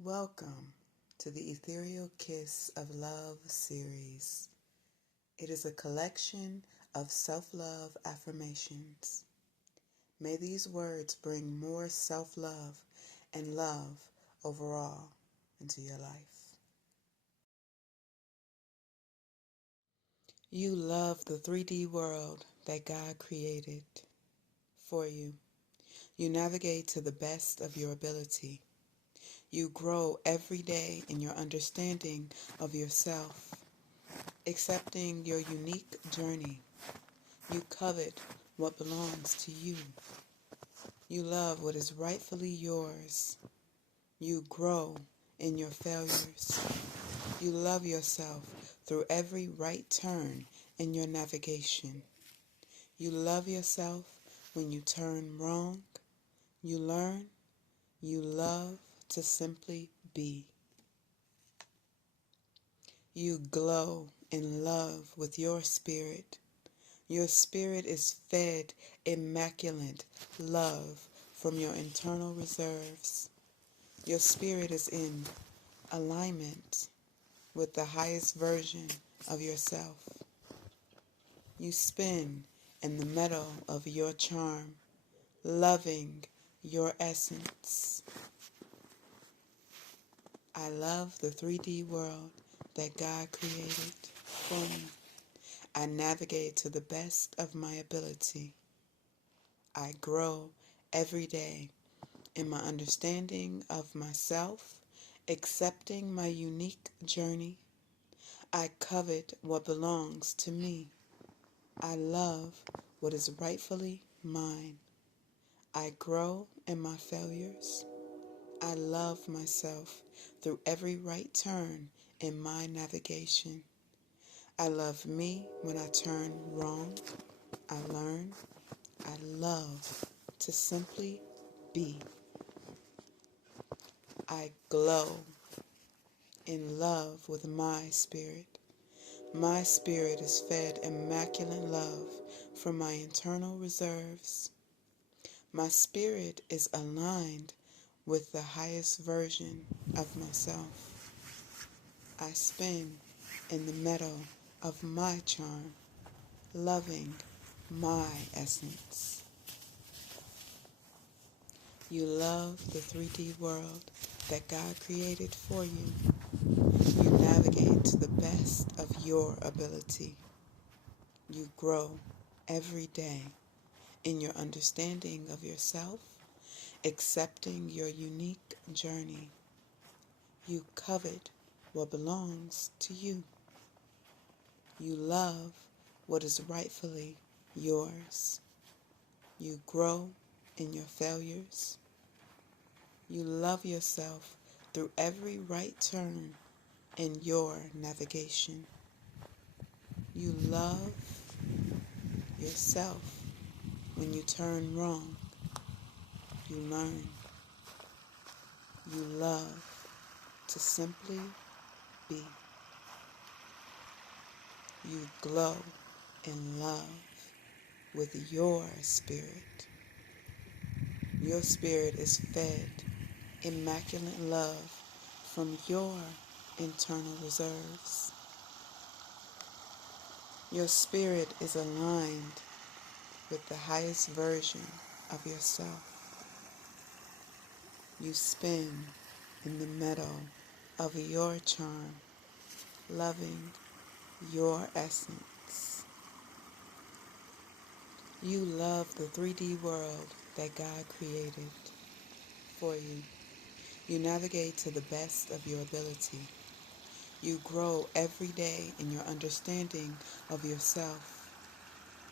Welcome to the Ethereal Kiss of Love series. It is a collection of self-love affirmations. May these words bring more self-love and love overall into your life. You love the 3D world that God created for you. You navigate to the best of your ability. You grow every day in your understanding of yourself, accepting your unique journey. You covet what belongs to you. You love what is rightfully yours. You grow in your failures. You love yourself through every right turn in your navigation. You love yourself when you turn wrong. You learn. You love to simply be. You glow in love with your spirit. Your spirit is fed immaculate love from your internal reserves. Your spirit is in alignment with the highest version of yourself. You spin in the meadow of your charm, loving your essence. I love the 3D world that God created for me. I navigate to the best of my ability. I grow every day in my understanding of myself, accepting my unique journey. I covet what belongs to me. I love what is rightfully mine. I grow in my failures. I love myself through every right turn in my navigation. I love me when I turn wrong. I learn. I love to simply be. I glow in love with my spirit. My spirit is fed immaculate love from my internal reserves. My spirit is aligned with the highest version of myself. I spin in the meadow of my charm, loving my essence. You love the 3D world that God created for you. You navigate to the best of your ability. You grow every day in your understanding of yourself, accepting your unique journey. You covet what belongs to you. You love what is rightfully yours. You grow in your failures. You love yourself through every right turn in your navigation. You love yourself when you turn wrong. You learn. You love to simply be. You glow in love with your spirit. Your spirit is fed immaculate love from your internal reserves. Your spirit is aligned with the highest version of yourself. You spin in the meadow of your charm, loving your essence. You love the 3D world that God created for you. You navigate to the best of your ability. You grow every day in your understanding of yourself,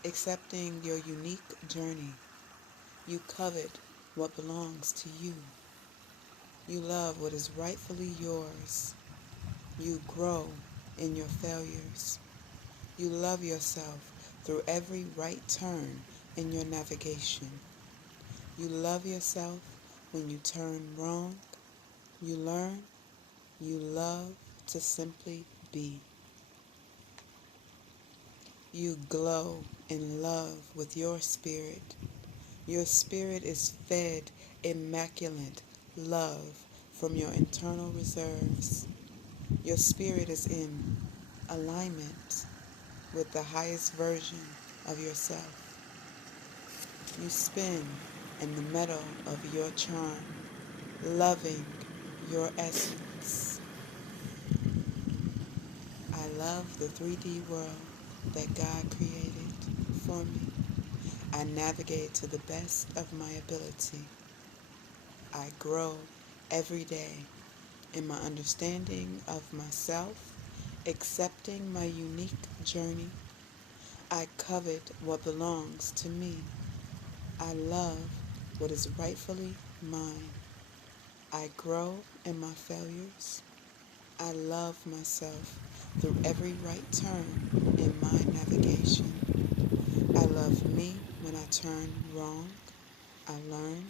accepting your unique journey. You covet what belongs to you. You love what is rightfully yours. You grow in your failures. You love yourself through every right turn in your navigation. You love yourself when you turn wrong. You learn. You love to simply be. You glow in love with your spirit. Your spirit is fed immaculate love from your internal reserves. Your spirit is in alignment with the highest version of yourself. You spin in the meadow of your charm, loving your essence. I love the 3D world that God created for me. I navigate to the best of my ability. I grow every day in my understanding of myself, accepting my unique journey. I covet what belongs to me. I love what is rightfully mine. I grow in my failures. I love myself through every right turn in my navigation. I love me when I turn wrong. I learn.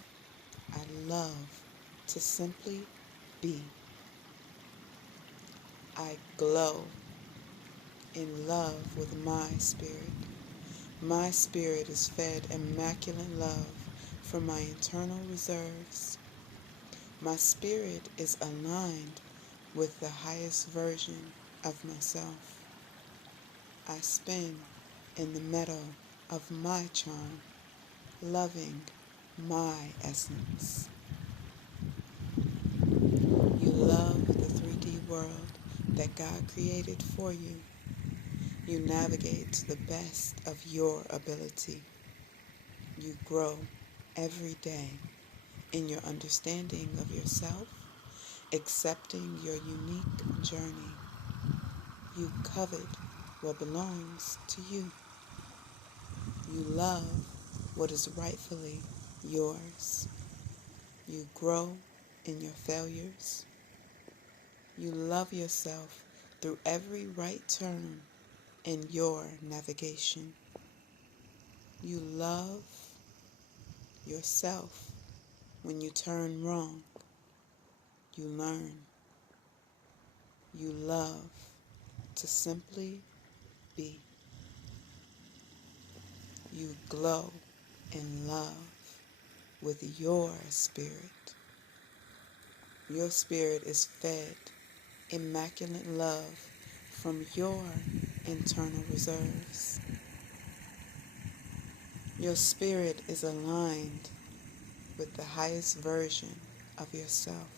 I love to simply be. I glow in love with my spirit. My spirit is fed immaculate love from my internal reserves. My spirit is aligned with the highest version of myself. I spin in the meadow of my charm, loving my essence. You love the 3D world that God created for you. You navigate to the best of your ability. You grow every day in your understanding of yourself, accepting your unique journey. You covet what belongs to you. You love what is rightfully yours. You grow in your failures. You love yourself through every right turn in your navigation. You love yourself when you turn wrong. You learn. You love to simply be. You glow in love with your spirit. Your spirit is fed immaculate love from your internal reserves. Your spirit is aligned with the highest version of yourself.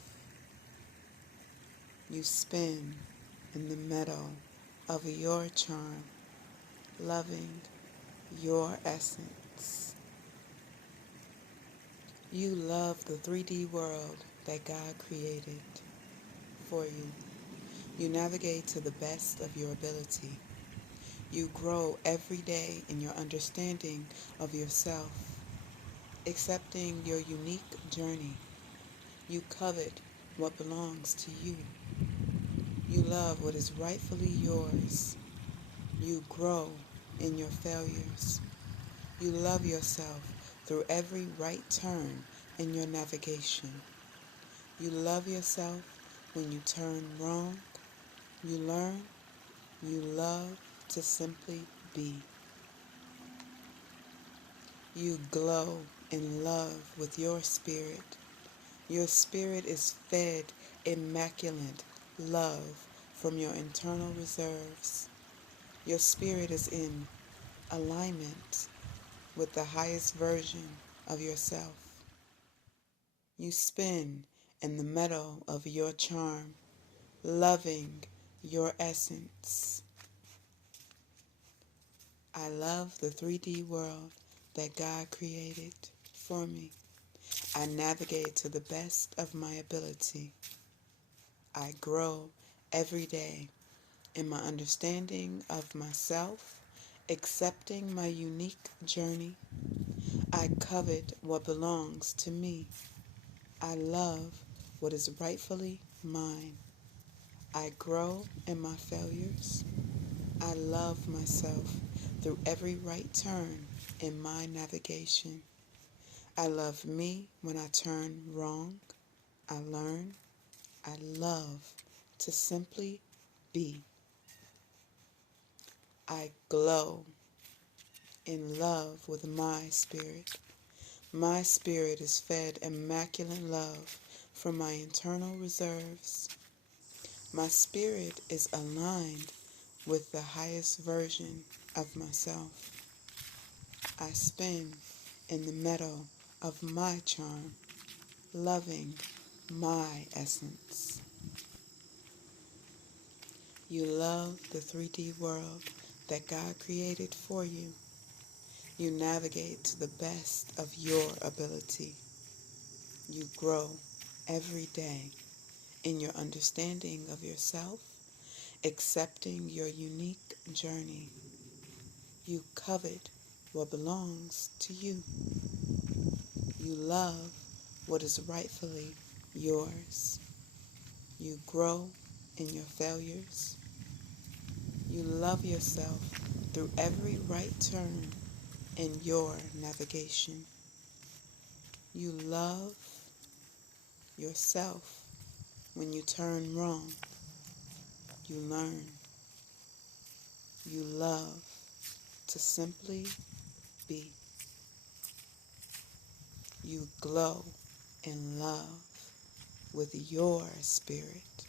You spin in the meadow of your charm, loving your essence. You love the 3D world that God created for you. You navigate to the best of your ability. You grow every day in your understanding of yourself, accepting your unique journey. You covet what belongs to you. You love what is rightfully yours. You grow in your failures. You love yourself through every right turn in your navigation. You love yourself when you turn wrong. You learn. You love to simply be. You glow in love with your spirit. Your spirit is fed immaculate love from your internal reserves. Your spirit is in alignment with the highest version of yourself. You spin in the meadow of your charm, loving your essence. I love the 3D world that God created for me. I navigate to the best of my ability. I grow every day in my understanding of myself, accepting my unique journey. I covet what belongs to me. I love what is rightfully mine. I grow in my failures. I love myself through every right turn in my navigation. I love me when I turn wrong. I learn. I love to simply be. I glow in love with my spirit. My spirit is fed immaculate love from my internal reserves. My spirit is aligned with the highest version of myself. I spin in the meadow of my charm, loving my essence. You love the 3D world that God created for you. You navigate to the best of your ability. You grow every day in your understanding of yourself, accepting your unique journey. You covet what belongs to you. You love what is rightfully yours. You grow in your failures. You love yourself through every right turn in your navigation. You love yourself when you turn wrong. You learn. You love to simply be. You glow in love with your spirit.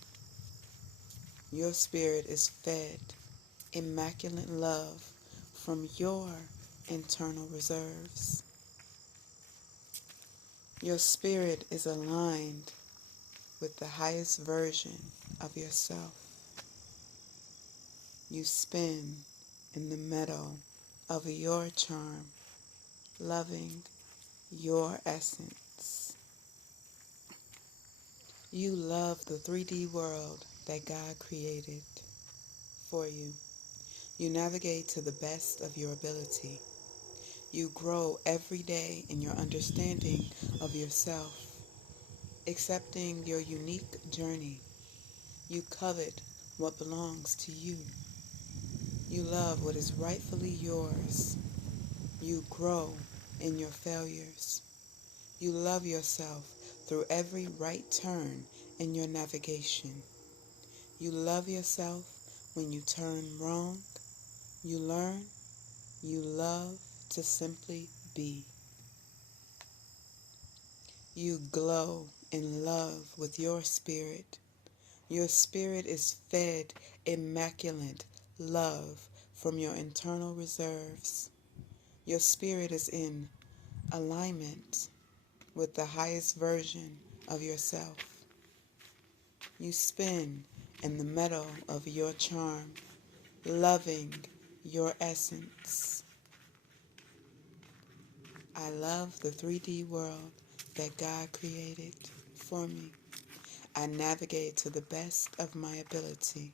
Your spirit is fed immaculate love from your internal reserves. Your spirit is aligned with the highest version of yourself. You spin in the meadow of your charm, loving your essence. You love the 3D world that God created for you. You navigate to the best of your ability. You grow every day in your understanding of yourself, accepting your unique journey. You covet what belongs to you. You love what is rightfully yours. You grow in your failures. You love yourself through every right turn in your navigation. You love yourself when you turn wrong. You learn. You love to simply be. You glow in love with your spirit. Your spirit is fed immaculate love from your internal reserves. Your spirit is in alignment with the highest version of yourself. You spin in the meadow of your charm, loving your essence. I love the 3D world that God created for me. I navigate to the best of my ability.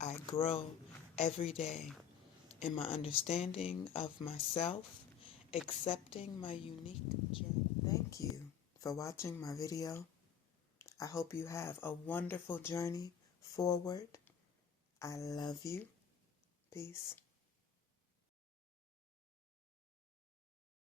I grow every day in my understanding of myself, accepting my unique journey. Thank you for watching my video. I hope you have a wonderful journey forward. I love you. Peace.